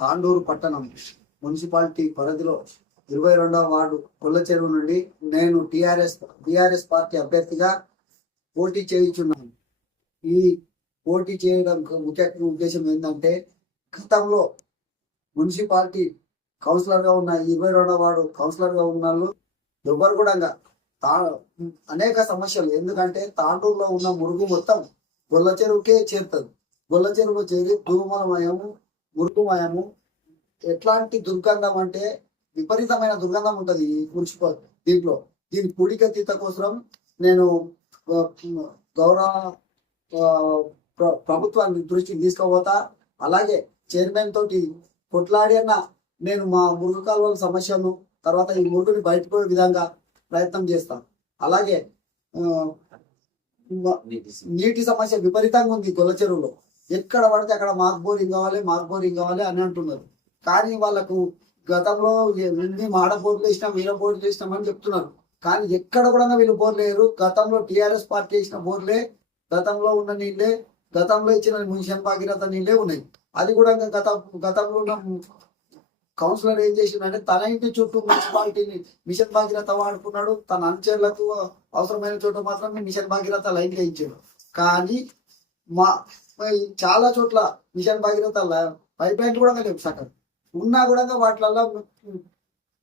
తాండూరు పట్టణం మున్సిపాలిటీ పరిధిలో 22వ వార్డు కొల్లచెరువు నుండి నేను టిఆర్ఎస్ పార్టీ అభ్యర్థిగా పోటీ చేయించున్నాను. ఈ పోటీ చేయడం ముఖ్య ఉద్దేశం ఏంటంటే, గతంలో మున్సిపాలిటీ కౌన్సిలర్గా ఉన్న 22వ వార్డు కౌన్సిలర్గా ఉన్న వాళ్ళు ఎవరు కూడా అనేక సమస్యలు, ఎందుకంటే తాండూరులో ఉన్న మురుగు మొత్తం గొల్ల చెరువుకే చేరుతుంది. గొల్ల చెరువు చేరి ధూమలమయము, మురుగుమయము, ఎట్లాంటి దుర్గంధం అంటే విపరీతమైన దుర్గంధం ఉంటుంది ఈ మున్సిపల్ దీంట్లో. దీని పూడికతీత కోసం నేను గౌరవ ప్రభుత్వాన్ని దృష్టికి తీసుకుపోతా. అలాగే చైర్మన్ తోటి కొట్లాడి అన్న నేను మా మురుగు కాలువల సమస్యను, తర్వాత ఈ మురుగుని బయటపోయే విధంగా ప్రయత్నం చేస్తాను. అలాగే నీటి సమస్య విపరీతంగా ఉంది గొల్ల చెరువులో. ఎక్కడ పడితే అక్కడ మాకు బోరింగ్ కావాలి అని అంటున్నారు. కానీ వాళ్ళకు గతంలో మాడ బోర్లు వేసినాం, వీర బోర్లు వేసినాం అని చెప్తున్నారు. కానీ ఎక్కడ కూడా వీళ్ళు బోర్లు లేరు. గతంలో టిఆర్ఎస్ పార్టీ వేసిన బోర్లే, గతంలో ఉన్న నీళ్ళే, గతంలో ఇచ్చిన మిషన్ భాగీరథ నీళ్ళే ఉన్నాయి. అది కూడా గతంలో ఉన్న కౌన్సిలర్ ఏం చేసిందంటే తన ఇంటి చుట్టూ మున్సిపాలిటీని మిషన్ భాగీరథ వాడుకున్నాడు. తన అనుచరులకు అవసరమైన చోట మాత్రమే మిషన్ భాగీరథ లైన్ వేయించాడు. కానీ చాలా చోట్ల మిషన్ భాగీరథ పైప్ లైన్ కూడా లేవు సగం ఉన్నా కూడా వాటిలలో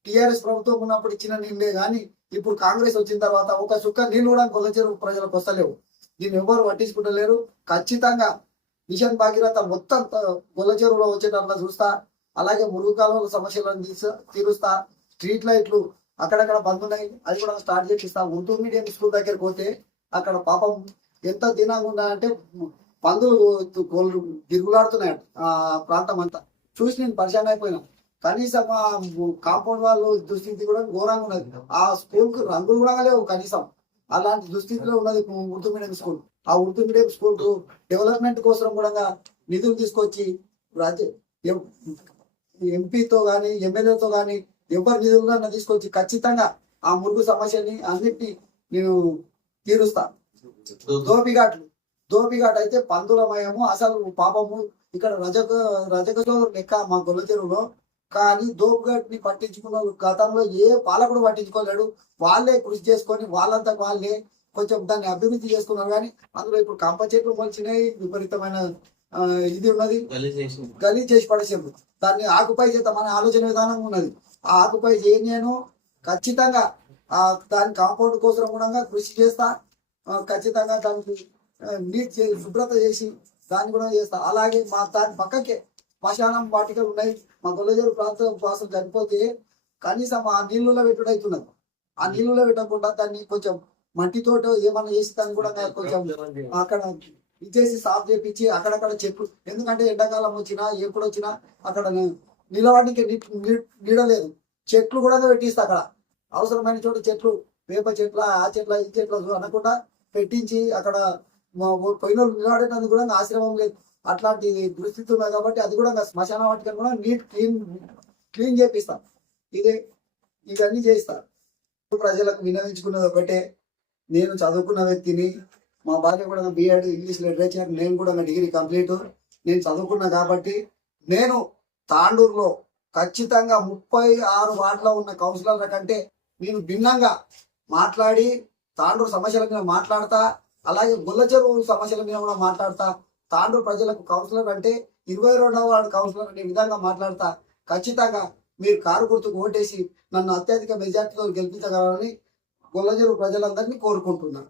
టిఆర్ఎస్ ప్రభుత్వం ఉన్నప్పుడు ఇచ్చిన నీళ్ళే. కానీ ఇప్పుడు కాంగ్రెస్ వచ్చిన తర్వాత ఒక చుక్క నీళ్ళు కూడా గొల్ల చెరువు ప్రజలకు వస్తలేవు. దీన్ని ఎవరు పట్టించుకుంటలేరు. ఖచ్చితంగా మిషన్ భాగీరథ మొత్తం గొల్ల చెరువులో వచ్చేటట్లా చూస్తా. అలాగే మురుగు కాలువల సమస్యలను తీరుస్తా. స్ట్రీట్ లైట్లు అక్కడక్కడ బంద్ ఉన్నాయి, అది కూడా స్టార్ట్ చేపిస్తా. ఉర్దూ మీడియం స్కూల్ దగ్గరికి పోతే అక్కడ పాపం ఎంత దినంగా ఉన్నా అంటే పందులు తిరుగులాడుతున్నాయి ఆ ప్రాంతం అంతా. చూసి నేను పరిచయం అయిపోయినా. కనీసం ఆ కాంపౌండ్ వాళ్ళు దుస్థితి కూడా ఘోరంగా ఉన్నది. ఆ స్కూల్ కు రంగులు కూడా లేవు కనీసం. అలాంటి దుస్థితిలో ఉన్నది ఉర్దూ మీడియం స్కూల్. ఆ ఉర్దూ మీడియం స్కూల్ కు డెవలప్మెంట్ కోసం కూడా నిధులు తీసుకొచ్చి ఎంపీతో కానీ ఎమ్మెల్యేతో కానీ ఎవరి నిధులను తీసుకొచ్చి ఖచ్చితంగా ఆ మురుగు సమస్యని అన్నిటినీ నేను తీరుస్తా. దోపిఘాట్ అయితే పందులమయము, అసలు పాపము. ఇక్కడ రజక లెక్క మా గొల్ల చెరువులో. కానీ దోపిఘాట్ని పట్టించుకున్న గతంలో ఏ పాలకుడు పట్టించుకోలేడు. వాళ్ళే కృషి చేసుకొని వాళ్ళంతా వాళ్ళే కొంచెం దాన్ని అభివృద్ధి చేసుకున్నారు. కానీ అందులో ఇప్పుడు కంప చెట్లు మొలిచినాయి, విపరీతమైన ఇది ఉన్నది, గలీజ్ చేసి పడేసారు. దాన్ని ఆకుపై చేద్దామనే ఆలోచన విధానం ఉన్నది. ఆ ఆకుపై నేను ఖచ్చితంగా దాని కాంపౌండ్ కోసం కూడా కృషి చేస్తా. ఖచ్చితంగా దానికి నీట్ శుభ్రత చేసి దాన్ని కూడా చేస్తా. అలాగే మా దాని పక్కకే శ్మశానం వాటికలు ఉన్నాయి. మా గొల్లజేరు ప్రాంత వాసులు చనిపోతే కనీసం ఆ నీళ్ళలో పెట్టుడవుతున్నది. ఆ నీళ్ళలో పెట్టకుండా దాన్ని కొంచెం మట్టితోట ఏమన్నా చేసి దాన్ని కూడా కొంచెం అక్కడ ఇచ్చేసి సాఫ్ చేపించి అక్కడక్కడ చెట్లు, ఎందుకంటే ఎండాకాలం వచ్చినా ఎప్పుడు వచ్చినా అక్కడ నిలవడానికి నీడలేదు. చెట్లు కూడా పెట్టిస్తా. అక్కడ అవసరమైన చోట చెట్లు, వేప చెట్ల, ఆ చెట్ల, ఈ చెట్ల అనకుండా పెట్టించి అక్కడ పోయిన నిలబడేటందుకు కూడా ఆశ్రమం లేదు. అట్లాంటి దుస్థితి ఉన్నాయి కాబట్టి అది కూడా శ్మశాన వాటికను కూడా క్లీన్ చేపిస్తాం. ఇవన్నీ చేస్తా. ప్రజలకు వినవించుకున్నది ఒకటే, నేను చదువుకున్న వ్యక్తిని. మా భార్య కూడా బిఎడ్ ఇంగ్లీష్ లిటరేచర్, నేను కూడా డిగ్రీ కంప్లీట్. నేను చదువుకున్నా కాబట్టి నేను తాండూరులో ఖచ్చితంగా 36 వార్డులో ఉన్న కౌన్సిలర్ల కంటే నేను భిన్నంగా మాట్లాడి తాండూరు సమస్యల మీద మాట్లాడతా. అలాగే గొల్ల చెరువు సమస్యల మీద కూడా మాట్లాడతా. తాండూరు ప్రజలకు కౌన్సిలర్ అంటే 22వ వార్డు కౌన్సిలర్ అనే విధంగా మాట్లాడతా. ఖచ్చితంగా మీరు కారు గుర్తుకు ఓటేసి నన్ను అత్యధిక మెజార్టీతో గెలిపించగలరని గొల్ల చెరువు ప్రజలందరినీ కోరుకుంటున్నాను.